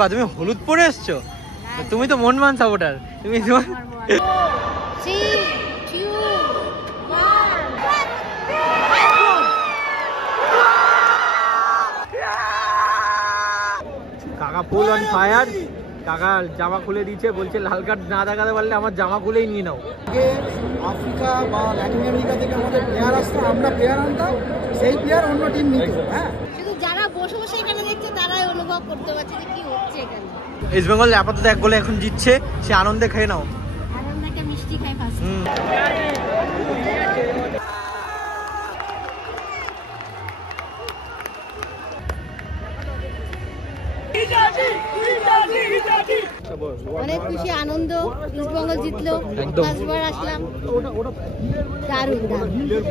বা তুমি হলুদ পরে এসছো, তুমি তো মোহনবাগান সাপোর্টার। তুমি কাকা ফুল অন ফায়ার। কাকা জামা খুলে দিচ্ছে, বলছে লাল কার্ড না দেখাতে পারলে আমার জামা খুলেই নিয়ে নাও। আফ্রিকা বা ল্যাটিন আমেরিকা থেকে আমাদের প্লেয়ার আসতো, আমরা প্লেয়ার আনতাম, সেই প্লেয়ার অন্য টিম নিত। হ্যাঁ, শুধু যারা বসে বসে এখানে দেখছে তারাই অনুভব করতে পারছে যে কি হচ্ছে এখানে। ইস্ট বেঙ্গল আপাতত এক গোলে এখন জিতছে, সে আনন্দে খেয়ে নাও। আনন্দে একটা মিষ্টি খাই ফার্স্ট। অনেক খুশি, আনন্দ, ইস্ট বেঙ্গল জিতলো, ফার্স্টবার আসলাম, দারুণ দারুণ।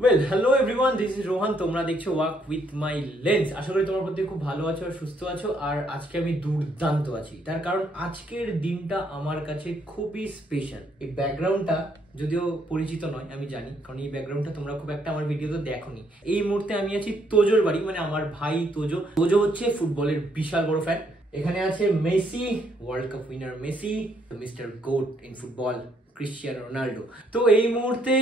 Well, hello everyone, this is Rohan. তোমরা দেখছো ওয়াক উইথ মাই লেন্স। আশা করি তোমার প্রতি খুব ভালো আছো আর সুস্থ আছো। আর আজকে আমি দুর্দান্ত আছি, তার কারণ আজকের দিনটা আমার কাছে খুবই স্পেশাল। এই ব্যাকগ্রাউন্ডটা যদিও পরিচিত নয়, আমি জানি, কারণ এই ব্যাকগ্রাউন্ডটা তোমরা খুব একটা আমার ভিডিওতে দেখোনি। এই মুহূর্তে আমি আছি তোজোর বাড়ি, মানে আমার ভাই তোজো। তোজো হচ্ছে ফুটবলের বিশাল বড় ফ্যান। এখানে আছে Messi, world cup winner Messi, mister goat in football, Cristiano Ronaldo. তো এই মুহূর্তে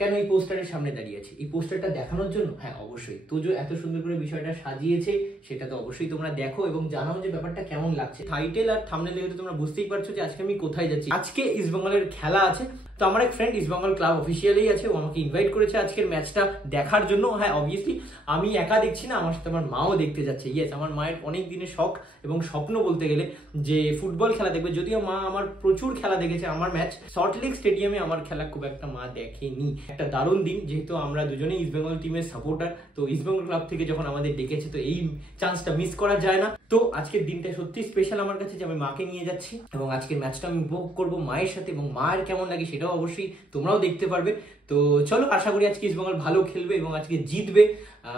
কেন এই পোস্টারের সামনে দাঁড়িয়ে আছি? এই পোস্টারটা দেখানোর জন্য, হ্যাঁ অবশ্যই তোজো এত সুন্দর করে বিষয়টা সাজিয়েছে, সেটা তো অবশ্যই তোমরা দেখো এবং জানাও যে ব্যাপারটা কেমন লাগছে। টাইটেল আর থাম্বনেল দেখে তো তোমরা বুঝতেই পারছো যে আজকে আমি কোথায় যাচ্ছি। আজকে ইস্ট বেঙ্গলের খেলা আছে। তো আমার এক friend east Bengal club officially আছে, ও আমাকে ইনভাইট করেছে আজকের ম্যাচটা দেখার জন্য। হ্যাঁ অবভিয়াসলি আমি একা দেখছি না, আমার সাথে আমার মাও দেখতে যাচ্ছে। ইয়েস, আমার মায়ের অনেক দিনের শখ এবং স্বপ্ন বলতে গেলে যে ফুটবল খেলা দেখবে। যদিও মা আমার প্রচুর খেলা দেখেছে, আমার ম্যাচ সল্টলেক স্টেডিয়ামে আমার খেলা খুব একটা মা দেখেনি। একটা দারুণ দিন, যেহেতু আমরা দুজনেই ইস্ট বেঙ্গল টিমের সাপোর্টার, তো ইস্ট বেঙ্গল ক্লাব থেকে যখন আমাদের ডেকেছে, তো এই চান্সটা মিস করা যায় না। তো আজকের দিনটা সত্যি স্পেশাল আমার কাছে, যে আমি মাকে নিয়ে যাচ্ছি এবং আজকের ম্যাচটা আমি উপভোগ করবো মায়ের সাথে, এবং মায়ের কেমন লাগে সেটাও অবশ্যই তোমরাও দেখতে পারবে। তো চলো, আশা করি আজকে ইস্ট বেঙ্গল ভালো খেলবে এবং আজকে জিতবে।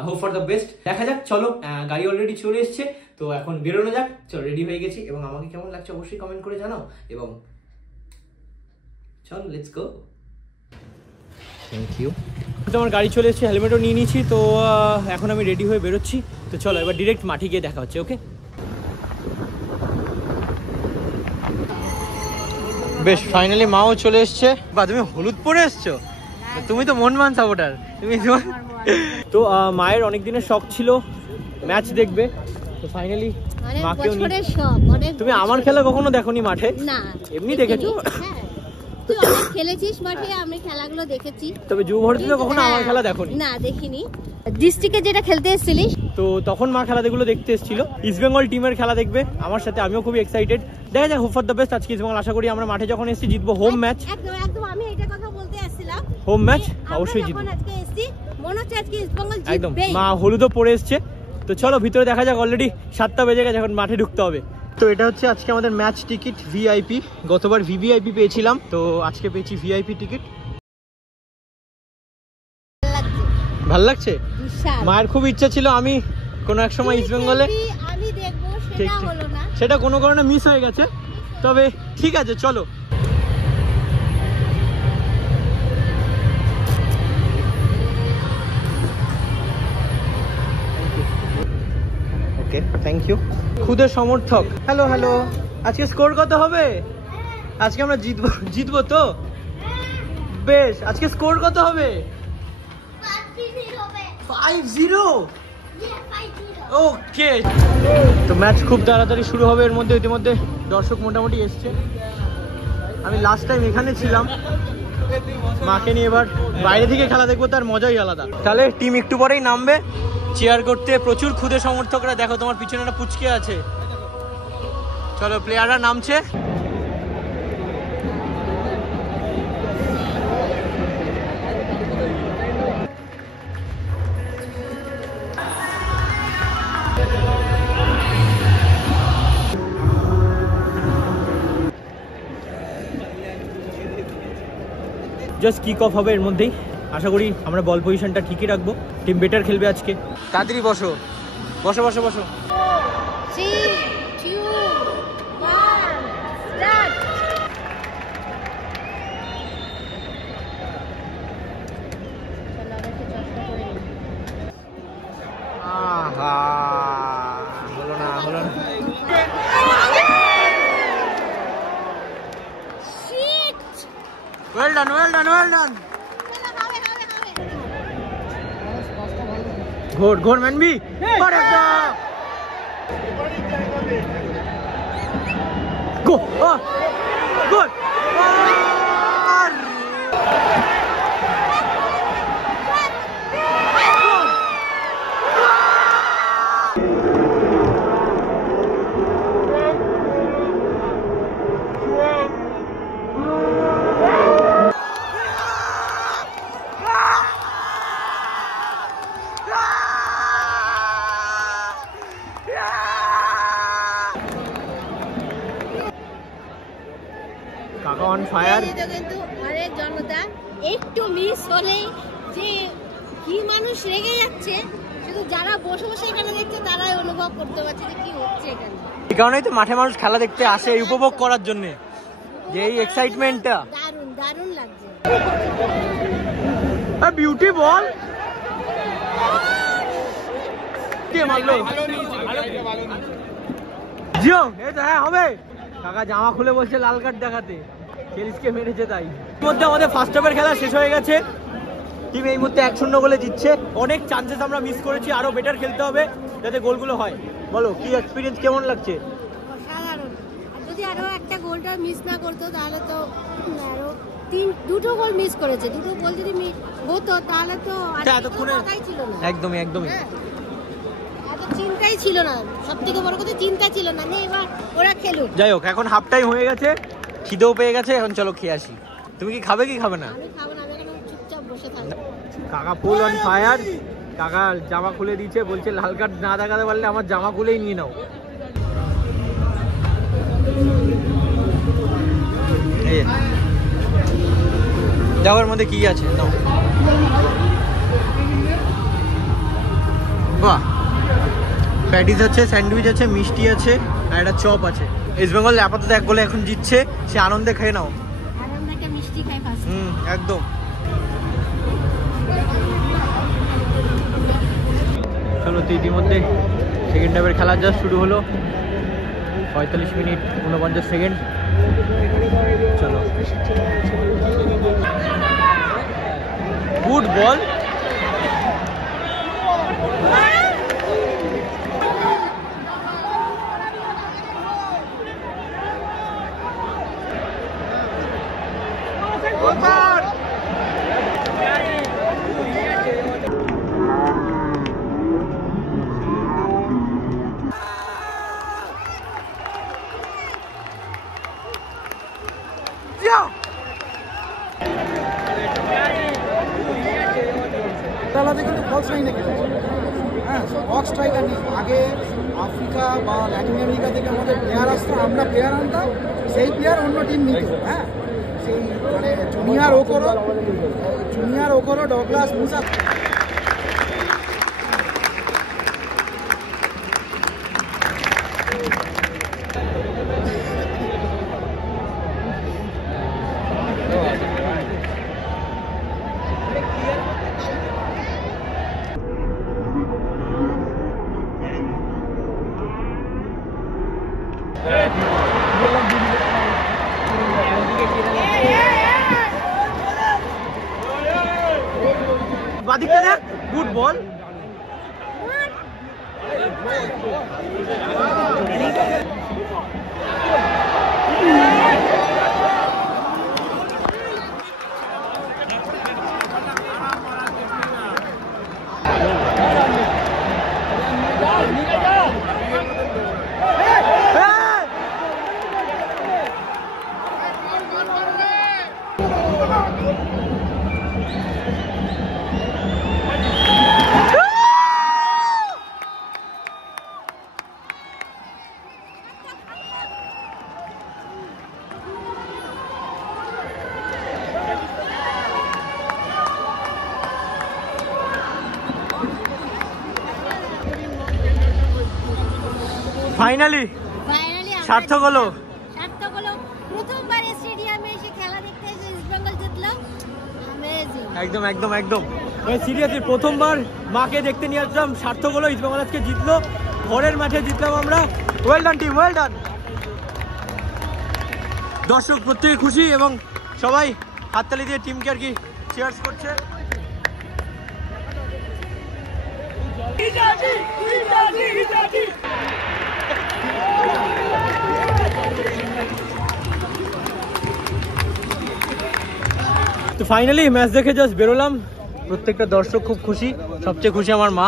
Hope for the best. দেখা যাক, চলো। গাড়ি অলরেডি চলে এসছে, তো এখন বেরোনো যাক। চলো, রেডি হয়ে গেছি এবং আমাকে কেমন লাগছে অবশ্যই কমেন্ট করে জানাও। এবং চলো, লেটস গো। Thank you. তো আমার গাড়ি চলে এসেছে, হেলমেটও নিয়ে নিয়েছি। তো এখন আমি রেডি হয়ে বেরোচ্ছি। তো চলো এবার ডিরেক্ট মাঠে গিয়ে দেখা হচ্ছে। ওকে, বেশ, ফাইনালি মাও চলে এসছে। বা তুমি হলুদ পরে এসছো, তুমি তো মোহনবাগান সাপোর্টার। তুমি তো মায়ের অনেক দিনের শখ ছিল ম্যাচ দেখবে, তো ফাইনালি মাকেও নিয়ে। তুমি আমার খেলা কখনো দেখোনি মাঠে? না, এমনি দেখেছো? তুই অনেক খেলেছিস মাঠে, আমি খেলাগুলো দেখেছি। তবে যুব ভারতীতে কখনো আমার খেলা দেখোনি? না, দেখিনি। ডিস্ট্রিক্টে যেটা খেলতে এসেছিলিস, তো তখন মা খেলাগুলো দেখতে এসেছিল। ইস্ট বেঙ্গল টিমের খেলা দেখবে আমার সাথে, আমিও খুবই এক্সাইটেড। দেখা যাক, হোপ ফর দ্য বেস্ট। আজকে ইস্ট বেঙ্গল, আশা করি আমরা মাঠে যখন এসেছি জিতবো। হোম ম্যাচ, একদম একদম, আমি এটা কথা বলতে আসছিলাম। হোম ম্যাচ অবশ্যই জিতবো। আজকে এসেছি, মনে হচ্ছে আজকে ইস্ট বেঙ্গল জিতবে একদম। মা হলুদও পরে এসছে। তো চলো ভিতরে দেখা যাক। অলরেডি 7টা বেজে গেছে, এখন মাঠে ঢুকতে হবে। তো এটা হচ্ছে আজকে আমাদের ম্যাচ টিকিট, ভিআইপি। গতবার ভিভিআইপি পেয়েছিলাম, তো আজকে পেয়েছি ভিআইপি টিকিট। ভাল লাগছে। মায়ের খুব ইচ্ছা ছিল আমি কোনো এক সময় ইস্ট বেঙ্গলে, ঠিক ঠিক, সেটা কোনো কারণে মিস হয়ে গেছে। তবে ঠিক আছে, চলো। ওকে, থ্যাংক ইউ। খুদের সমর্থক, হ্যালো হ্যালো। আজকে স্কোর কত হবে? আজকে আমরা জিতবো তো? বেশ, আজকে স্কোর কত হবে? 5-0। ওকে, তো ম্যাচ খুব তাড়াতাড়ি শুরু হবে। এর মধ্যে ইতিমধ্যে দর্শক মোটামুটি এসছে। আমি লাস্ট টাইম এখানে ছিলাম, মাকে নিয়ে এবার বাইরে থেকে খেলা দেখবো, তার মজাই আলাদা। তাহলে টিম একটু পরেই নামবে চেয়ার করতে। প্রচুর খুদে সমর্থকরা, দেখো তোমার পিছনে একটা পুচকে আছে। চলো, প্লেয়াররা নামছে। জাস্ট কিক অফ হবে এর মধ্যেই। আশা করি আমরা বল পজিশনটা ঠিকই রাখবো, টিম বেটার খেলবে আজকে। তাড়াতাড়ি বসো বসো বসো বসো। হলো না, হলো না। done, well done, well done. Good, Manvi. Go. Good. কাকা অন ফায়ার। কিন্তু আরে জনতা একটু মিস হলেই যে কি মানুষ রেগে যাচ্ছে, শুধু যারা বসে বসে এখানে দেখছে তারাই অনুভব করতে পারছে যে কি হচ্ছে এখানে। এই কারণেই তো মাঠে মানুষ খেলা দেখতে আসে, এই উপভোগ করার জন্য, যে এই এক্সাইটমেন্টটা। দারুণ লাগছে। বিউটি বল কে মারলো? জিও, এই তো হ্যাঁ হবে। কাকা জামা খুলে বলছে লাল কার্ড দেখাতে, চেলসকে মেরেছে তাই। এর মধ্যে আমাদের ফার্স্ট হাফের খেলা শেষ হয়ে গেছে। টিম এই মুহূর্তে 1-0 গোলে জিতছে। অনেক চান্সেস আমরা মিস করেছি, আরো বেটার খেলতে হবে যাতে গোলগুলো হয়। বলো কি এক্সপিরিয়েন্স কেমন লাগছে? সাধারণ। আর যদি আরো একটা গোলটা মিস না করতো তাহলে তো আরো দুটো গোল মিস করেছে। দুটো গোল যদি হতো তাহলে তো এতক্ষণে ছিল না। একদমই এত চিন্তাই ছিল না, সব থেকে বড় কথা চিন্তা ছিল না। এবার ওরা খেলুক। যাই হোক, এখন হাফ টাইম হয়ে গেছে, খিদেও পেয়ে গেছে, এখন চলো খেয়ে আসি। তুমি কি খাবে কি খাবে না? আমি খাবো না, আমি এখন চুপচাপ বসে থাকবো। কাকা ফুল অন ফায়ার। কাকা জামা খুলে দিয়েছে, বলছে লাল কার্ড না দেখাতে পারলে আমার জামা খুলেই নিয়ে নাও। দেওয়ার মধ্যে কি আছে? বাহ, প্যাটিস আছে, স্যান্ডউইচ আছে, মিষ্টি আছে, আর একটা চপ আছে। ইস্ট বেঙ্গল আপাতত 1 গোলে এখন জিতছে, সে আনন্দে খেয়ে নাও। একদম। চলো, তো ইতিমধ্যে সেকেন্ড হাফের খেলা জাস্ট শুরু হলো। 45 মিনিট 49 সেকেন্ড। চলো, গুড বল। কিন্তু ফলস লাইনে খেলেছে, হ্যাঁ, বক্স স্ট্রাইকার নেই। আগে আফ্রিকা বা ল্যাটিন আমেরিকা থেকে আমাদের প্লেয়ার আসতো, আমরা প্লেয়ার আনতাম, সেই প্লেয়ার অন্য টিম নিত। হ্যাঁ, সেই মানে জুনিয়র ওকোরো, ডগলাস, মুসা। বাদিকটা দেখ, গুড বল। ফাইনালি সার্থক হলো। প্রথমবার স্টেডিয়ামে এসে খেলা দেখতে এসে ইস্ট বেঙ্গল জিতলো। অ্যামেজিং। একদম একদম একদম সিরিয়াসলি প্রথমবার মাকে দেখতে নিয়ে আসলাম, সার্থক হলো। ইস্ট বেঙ্গল আজকে জিতলো, ঘরের মাঠে জিতলাম আমরা। Well done team, well done. দর্শক প্রত্যেকে খুশি এবং সবাই হাততালি দিয়ে টিমকে আর কি চিয়ার্স করছে। তো ফাইনালি ম্যাচ দেখে জাস্ট বেরোলাম, প্রত্যেকটা দর্শক খুব খুশি, সবচেয়ে খুশি আমার মা,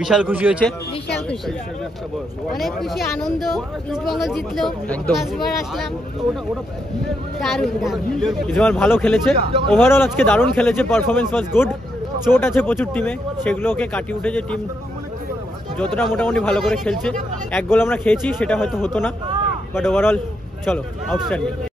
বিশাল খুশি হয়েছে, বিশাল খুশি, অনেক খুশি, আনন্দ, ইস্টবেঙ্গল জিতলো, একদম ফার্স্টবার আসলাম, দারুণ দারুণ। ইসমাইল ভালো খেলেছে, ওভারঅল আজকে দারুণ খেলেছে, পারফরমেন্স ওয়াজ গুড। চোট আছে প্রচুর টিমে, সেগুলোকে কাটিয়ে উঠেছে টিম, যতটা মোটামুটি ভালো করে খেলছে। এক গোল আমরা খেয়েছি, সেটা হয়তো হতো না, বাট ওভারঅল চলো আউটস্ট্যান্ডিং।